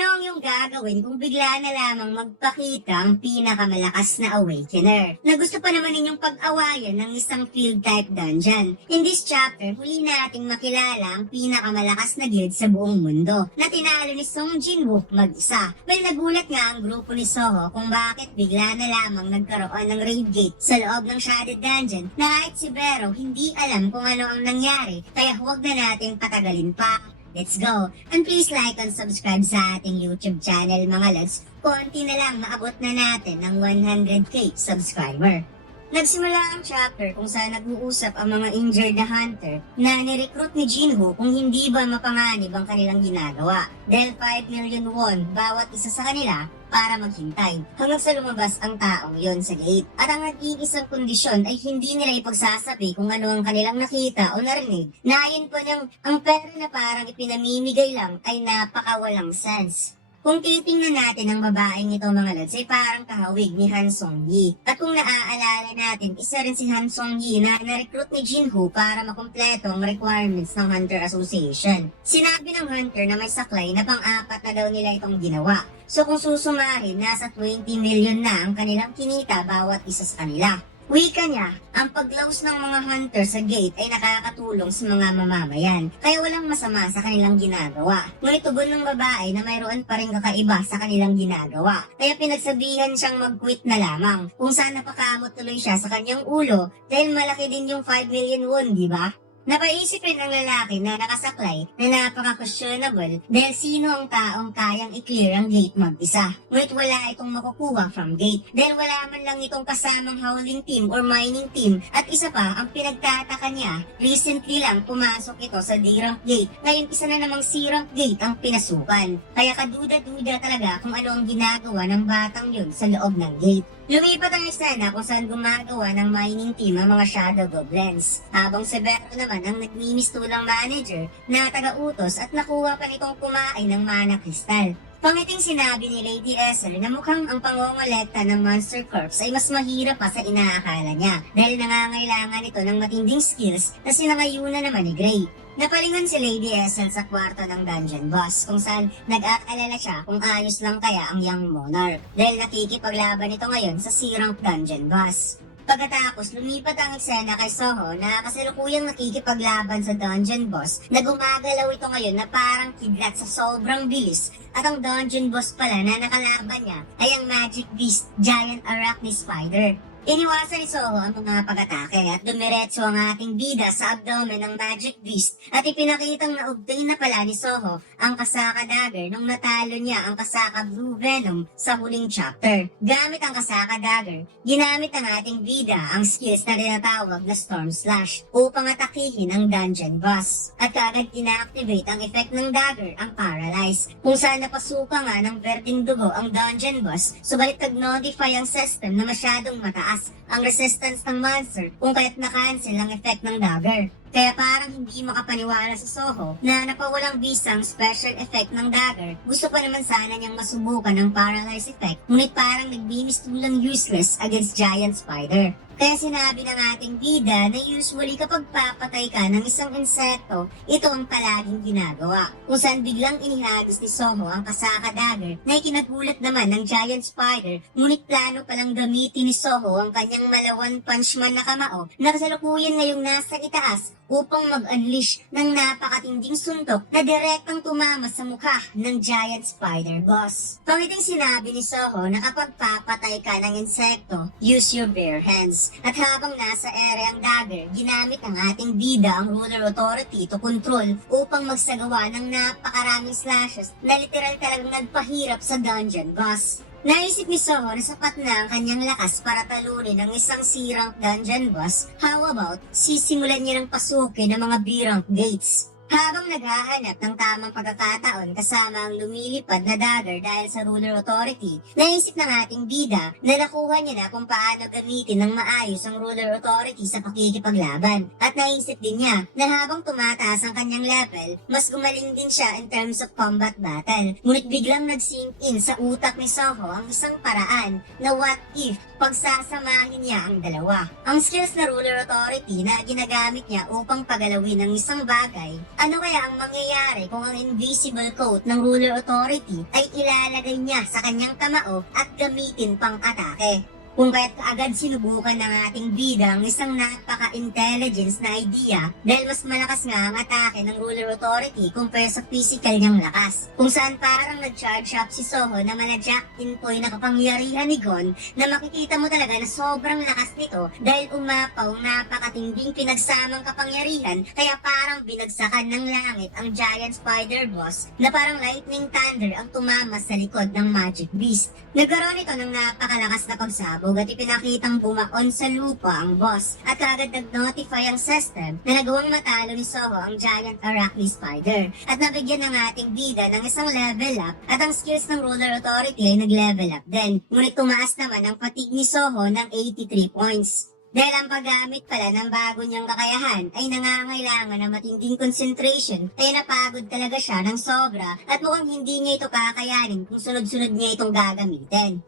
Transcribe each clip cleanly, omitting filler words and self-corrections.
Ano ang iyong gagawin kung bigla na lamang magpakita ang pinakamalakas na awakener na gusto pa naman ninyong pag-awayan ng isang field type dungeon? In this chapter, huli nating makilala ang pinakamalakas na guild sa buong mundo na tinalo ni Song Jinwook mag-isa. Well, nagulat nga ang grupo ni Soho kung bakit bigla na lamang nagkaroon ng raid gate sa loob ng Shaded Dungeon na kahit si Bero hindi alam kung ano ang nangyari, kaya huwag na nating patagalin pa. Let's go! And please like and subscribe sa ating YouTube channel mga lods. Konti na lang maabot na natin ng 100k subscriber. Nagsimula ang chapter kung saan nag-uusap ang mga injured na hunter na nirecruit ni Jinwoo kung hindi ba mapanganib ang kanilang ginagawa. Dahil 5 million won bawat isa sa kanila para maghintay hanggang sa lumabas ang taong yon sa gate. At ang nag-iisang kondisyon ay hindi nila ipagsasabi kung ano ang kanilang nakita o narinig. Nayon po niyang ang pera na parang ipinamimigay lang ay napakawalang sense. Kung titingnan natin ang babaeng ito mga lods ay parang kahawig ni Han Song-yi. At kung naaalala natin, isa rin si Han Song-yi na na-recruit ni Jinwoo para makumpleto ang requirements ng Hunter Association. Sinabi ng Hunter na may saklay na pang-apat na daw nila itong ginawa. So kung susumahin, nasa 20 million na ang kanilang kinita bawat isa sa kanila. Wika niya, ang pag-close ng mga hunter sa gate ay nakakatulong sa mga mamamayan, kaya walang masama sa kanilang ginagawa. Ngunit tugon ng babae na mayroon pa rin kakaiba sa kanilang ginagawa, kaya pinagsabihan siyang mag-quit na lamang, kung saan napakamot tuloy siya sa kanyang ulo dahil malaki din yung 5 million won, di ba? Napaisip rin ang lalaki na nakasaklay na napaka-questionable dahil sino ang taong kayang i-clear ang gate mag-isa. Ngunit wala itong makukuha from gate dahil wala man lang itong kasamang howling team or mining team at isa pa ang pinagtataka niya, recently lang pumasok ito sa D-rank gate. Ngayon isa na namang C-rank gate ang pinasukan. Kaya kaduda-duda talaga kung ano ang ginagawa ng batang yun sa loob ng gate. Lumipat ang eksena kung saan gumagawa ng mining team ang mga Shadow Goblins. Habang si Bero naman ang nagmimistulang manager na taga-utos at nakuha pa nitong kumain ng mana crystal. Pangiting sinabi ni Lady Ethel na mukhang ang pangongolekta ng Monster Corps ay mas mahirap pa sa inaakala niya dahil nangangailangan ito ng matinding skills na sinangayunan naman ni Gray. Napalingon si Lady Ethel sa kwarto ng dungeon boss kung saan nag-aalala siya kung ayos lang kaya ang young monarch dahil nakikipaglaban ito ngayon sa C-rank dungeon boss. Pagkatapos, lumipat ang eksena kay Soho na kasalukuyang nakikipaglaban sa dungeon boss na gumagalaw ito ngayon na parang kidlat sa sobrang bilis at ang dungeon boss pala na nakalaban niya ay ang Magic Beast Giant Arachne Spider. Iniwasan ni Soho ang mga pag-atake at dumiretso ang ating bida sa abdomen ng Magic Beast at ipinakitang na-obtain na pala ni Soho ang Kasaka Dagger nung natalo niya ang Kasaka Blue Venom sa huling chapter. Gamit ang Kasaka Dagger, ginamit ng ating bida ang skills na tinatawag na Storm Slash upang atakihin ang dungeon boss. At kagad ina-activate ang effect ng dagger, ang Paralyze, kung saan napasuka nga ng berdeng dugo ang dungeon boss, subalit nag-notify ang system na masyadong mataas ang resistance ng monster kung kaya't na-cancel ang effect ng dagger. Kaya parang hindi makapaniwala sa Soho na napawalang bisa ang special effect ng dagger. Gusto pa naman sana niyang masubukan ang paralyze effect, ngunit parang nagbimistulang useless against Giant Spider. Kaya sinabi ng ating bida na usually kapag papatay ka ng isang insekto, ito ang palaging ginagawa. Kung saan biglang inihagis ni Soho ang Kasaka Dagger na ikinagulat naman ng Giant Spider, ngunit plano palang gamitin ni Soho ang kanyang malawan punchman na kamao na kasalukuyan ngayong nasa itaas upang mag-unleash ng napakatinding suntok na direktang tumama sa mukha ng Giant Spider boss. Pangiting sinabi ni Soho na kapag papatay ka ng insekto, use your bare hands. At habang nasa ere ang dagger, ginamit ng ating bida ang Ruler Authority to control upang magsagawa ng napakaraming slashes na literal talagang nagpahirap sa dungeon boss. Naisip ni Soho na sapat na ang kanyang lakas para talunin ang isang C-rank dungeon boss. How about sisimulan niya ng pasukin ng mga B-rank gates? Habang naghahanap ng tamang pagkakataon kasama ang lumilipad na dagger dahil sa Ruler Authority, naisip ng ating bida na nakuha niya na kung paano gamitin ng maayos ang Ruler Authority sa pakikipaglaban. At naisip din niya na habang tumataas ang kanyang level, mas gumaling din siya in terms of combat battle. Ngunit biglang nag-sink in sa utak ni Soho ang isang paraan na what if pagsasamahin niya ang dalawa. Ang skills na Ruler Authority na ginagamit niya upang pagalawin ang isang bagay Ano kaya ang mangyayari kung ang invisible coat ng ruler authority ay ilalagay niya sa kanyang kamao at gamitin pang atake? Kung kaya't kaagad sinubukan ng ating bida ang isang napaka-intelligence na idea dahil mas malakas nga ang atake ng ruler authority kumpara sa physical niyang lakas. Kung saan parang nag-charge up si Soho na mana-jack in point na kapangyarihan ni Gon na makikita mo talaga na sobrang lakas nito dahil umapaw napakatinding pinagsamang kapangyarihan kaya parang binagsakan ng langit ang giant spider boss na parang lightning thunder ang tumama sa likod ng magic beast. Nagkaroon ito ng napakalakas na pagsabog at ipinakitang bumaon sa lupa ang boss at kaagad nag-notify ang system na nagawang matalo ni Soho ang giant arachne spider at nabigyan ng ating bida ng isang level up at ang skills ng ruler authority ay nag-level up din. Ngunit tumaas naman ang fatigue ni Soho ng 83 points. Dahil ang paggamit pala ng bago niyang kakayahan ay nangangailangan ng matinding concentration ay napagod talaga siya ng sobra at mukhang hindi niya ito kakayanin kung sunod-sunod niya itong gagamitin.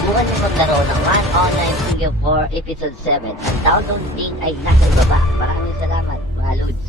Subukan niyo maglaro ng One Online Studio 4 Episode 7. Ang download link ay nasa baba. Maraming salamat mga Lods.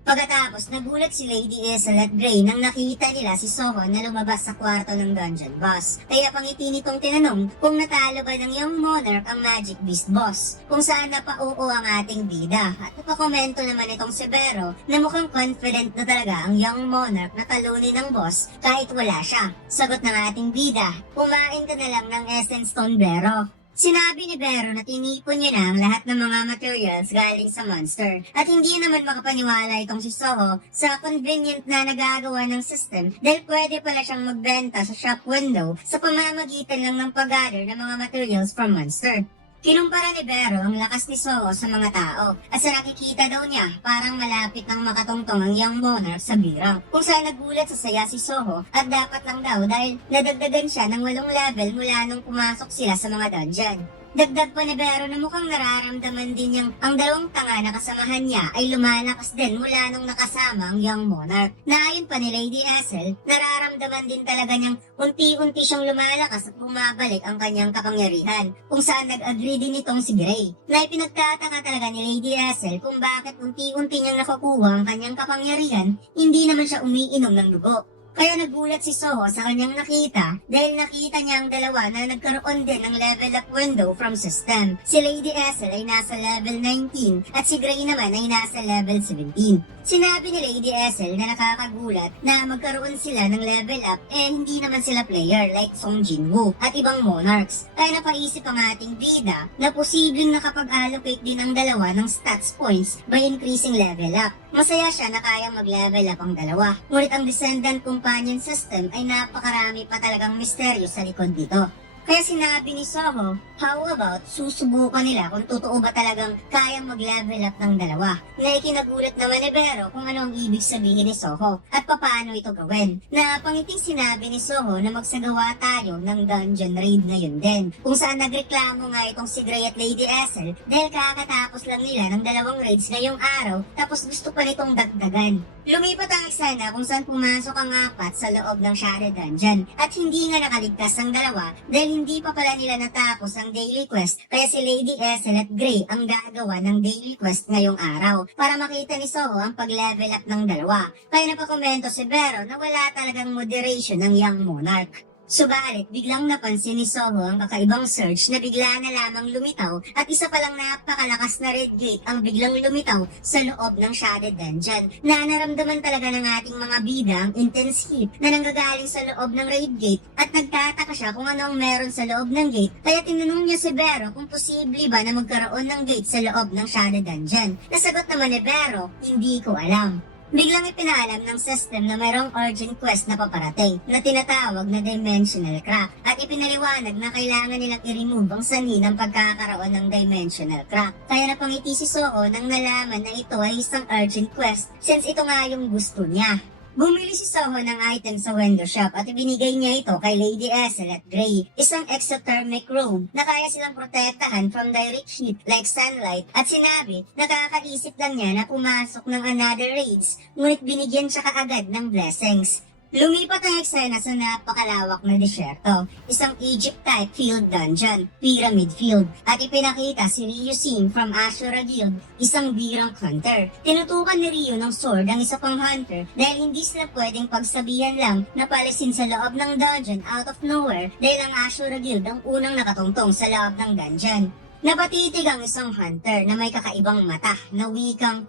Pagkatapos, nagulat si Lady Isle at Grey nang nakita nila si Soho na lumabas sa kwarto ng dungeon boss. Kaya pangiti nitong tinanong kung natalo ba ng Young Monarch ang Magic Beast boss, kung saan napauo ang ating bida. At napakomento naman itong si Vero na mukhang confident na talaga ang Young Monarch na talunin ng boss kahit wala siya. Sagot ng ating bida, kumain ka na lang ng Essence Stone Vero. Sinabi ni Vero na tinipon niya na ang lahat ng mga materials galing sa monster at hindi naman makapaniwala itong si Soho sa convenient na nagagawa ng system dahil pwede pala siyang magbenta sa shop window sa pamamagitan lang ng pag-gather ng mga materials from monster. Kinumpara ni Vero ang lakas ni Soho sa mga tao at sa nakikita daw niya parang malapit nang makatungtong ang Young Monarch sa birang. Kung saan nagulat sa saya si Soho at dapat lang daw dahil nadagdagan siya ng 8 level mula nung pumasok sila sa mga dungeon. Dagdag pa ni Vero na mukhang nararamdaman din niyang ang dalawang tanga na kasamahan niya ay lumalakas din mula nung nakasama ang Young Monarch. Na ayon pa ni Lady Isle, nararamdaman din talaga niyang unti-unti siyang lumalakas at bumabalik ang kanyang kapangyarihan, kung saan nag-agree din itong si Grey. Na ipinagtataka talaga ni Lady Isle kung bakit unti-unti niyang nakukuha ang kanyang kapangyarihan, hindi naman siya umiinom ng dugo. Kaya nagulat si Soho sa kanyang nakita dahil nakita niya ang dalawa na nagkaroon din ng level up window from system. Si Lady Isle ay nasa level 19 at si Grey naman ay nasa level 17. Sinabi ni Lady Isle na nakakagulat na magkaroon sila ng level up hindi naman sila player like Song Jinwoo at ibang monarchs. Kaya napaisip ang ating bida na posibleng nakapag-allocate din ang dalawa ng stats points by increasing level up. Masaya siya na kayang mag-level up ang dalawa. Ngunit ang Descendant Companion System ay napakarami pa talagang misteryo sa likod dito. Kaya sinabi ni Soho, how about susubukan nila kung totoo ba talagang kayang mag-level up ng dalawa? Na ikinagulat naman ni Vero kung ano ang ibig sabihin ni Soho at paano ito gawin. Na pangiting sinabi ni Soho na magsagawa tayo ng dungeon raid ngayon din. Kung saan nagreklamo nga itong si Grey at Lady Isle dahil kakatapos lang nila ng 2 raids ngayong araw tapos gusto pa nitong dagdagan. Lumipat ang eksena kung saan pumasok ang 4 sa loob ng Shadow Dungeon at hindi nga nakaligtas ang dalawa dahil hindi pa pala nila natapos ang daily quest kaya si Lady Isle at Grey ang gagawa ng daily quest ngayong araw para makita ni Soho ang pag-level up ng dalawa. Kaya napakomento si Vero na wala talagang moderation ng Young Monarch. Subalit, biglang napansin ni Soho ang kakaibang surge na bigla na lamang lumitaw at isa palang napakalakas na red gate ang biglang lumitaw sa loob ng Shaded Dungeon na naramdaman talaga ng ating mga bida ang intense heat na nanggagaling sa loob ng red gate at nagtataka siya kung ano ang meron sa loob ng gate kaya tinanong niya si Vero kung posible ba na magkaroon ng gate sa loob ng Shaded Dungeon. Nasagot naman ni Vero, hindi ko alam. Biglang ipinaalam ng system na mayroong urgent quest na paparating na tinatawag na Dimensional Crack at ipinaliwanag na kailangan nilang i-remove ang sanhi ng pagkakaroon ng Dimensional Crack. Kaya napangiti si Soho nang nalaman na ito ay isang urgent quest since ito nga yung gusto niya. Bumili si Soho ng item sa window shop at ibinigay niya ito kay Lady Isle at Grey, isang exothermic robe na kaya silang protektahan from direct heat like sunlight at sinabi nakakaisip lang niya na pumasok ng another raids ngunit binigyan siya kaagad ng blessings. Lumipat ang eksena sa napakalawak na disyerto, isang Egypt-type field dungeon, Pyramid Field, at ipinakita si Ryu Sin from Ashura Guild, isang birang hunter. Tinutukan ni Ryu ng sword ang isa pang hunter dahil hindi sila pwedeng pagsabihan lang na palisin sa loob ng dungeon out of nowhere dahil ang Ashura Guild ang unang nakatungtong sa loob ng dungeon. Napatitig ang isang hunter na may kakaibang mata na wikang,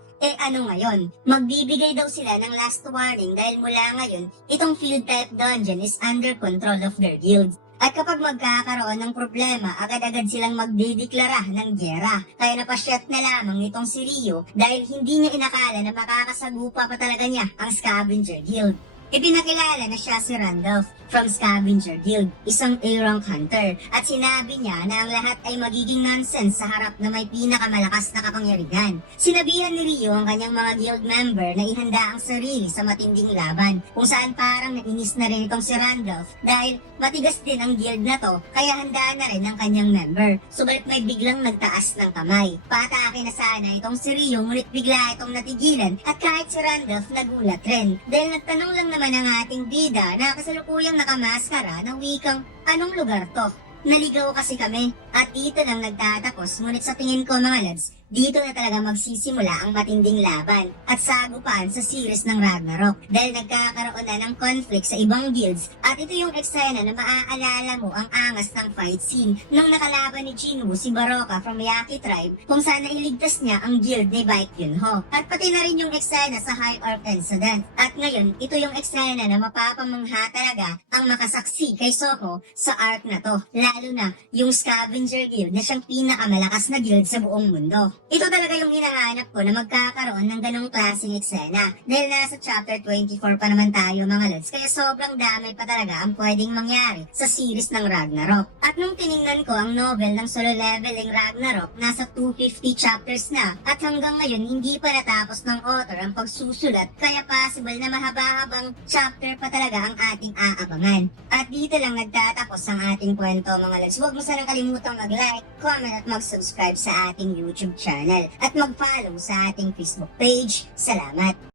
ano ngayon? Magbibigay daw sila ng last warning dahil mula ngayon, itong field type dungeon is under control of their guild. At kapag magkakaroon ng problema, agad-agad silang magdideklara ng gyera. Kaya napasyat na lamang nitong si Ryu dahil hindi niya inakala na makakasagupa pa talaga niya ang Scavenger Guild. Ipinakilala na siya si Randolph from Scavenger Guild, isang A-rank hunter, at sinabi niya na ang lahat ay magiging nonsense sa harap na may pinakamalakas na kapangyarihan. Sinabihan ni Ryu ang kanyang mga guild member na ihanda ang sarili sa matinding laban, kung saan parang nainis na rin itong si Randolph dahil matigas din ang guild na to, kaya handa na rin ang kanyang member. Subalit may biglang nagtaas ng kamay. Patake na sana itong si Ryu, ngunit bigla itong natigilan at kahit si Randolph nagulat rin dahil nagtanong lang naman ang ating bida na kasalukuyang nakamaskara na wikang, anong lugar to? Naligaw kasi kami at dito lang nagtatapos, ngunit sa tingin ko mga lads, dito na talaga magsisimula ang matinding laban at sagupaan sa series ng Ragnarok dahil nagkakaroon na ng conflict sa ibang guilds at ito yung eksena na maaalala mo ang angas ng fight scene nung nakalaban ni Jinwoo si Baroka from Yaki tribe kung saan nailigtas niya ang guild ni Baek Yunho at pati na rin yung eksena sa High Arc Incident at ngayon ito yung eksena na mapapamangha talaga ang makasaksi kay Soko sa arc na to lalo na yung Scavenger Guild na siyang pinakamalakas na guild sa buong mundo. Ito talaga yung hinahanap ko na magkakaroon ng ganong klaseng eksena dahil nasa chapter 24 pa naman tayo mga lods kaya sobrang dami pa talaga ang pwedeng mangyari sa series ng Ragnarok. At nung tiningnan ko ang novel ng solo leveling Ragnarok, nasa 250 chapters na at hanggang ngayon hindi pa natapos ng author ang pagsusulat kaya possible na mahaba-habang chapter pa talaga ang ating aabangan. At dito lang nagtatapos ang ating kwento mga lods. Huwag mo sanang kalimutang mag-like, comment at mag-subscribe sa ating YouTube channel at mag-follow sa ating Facebook page. Salamat!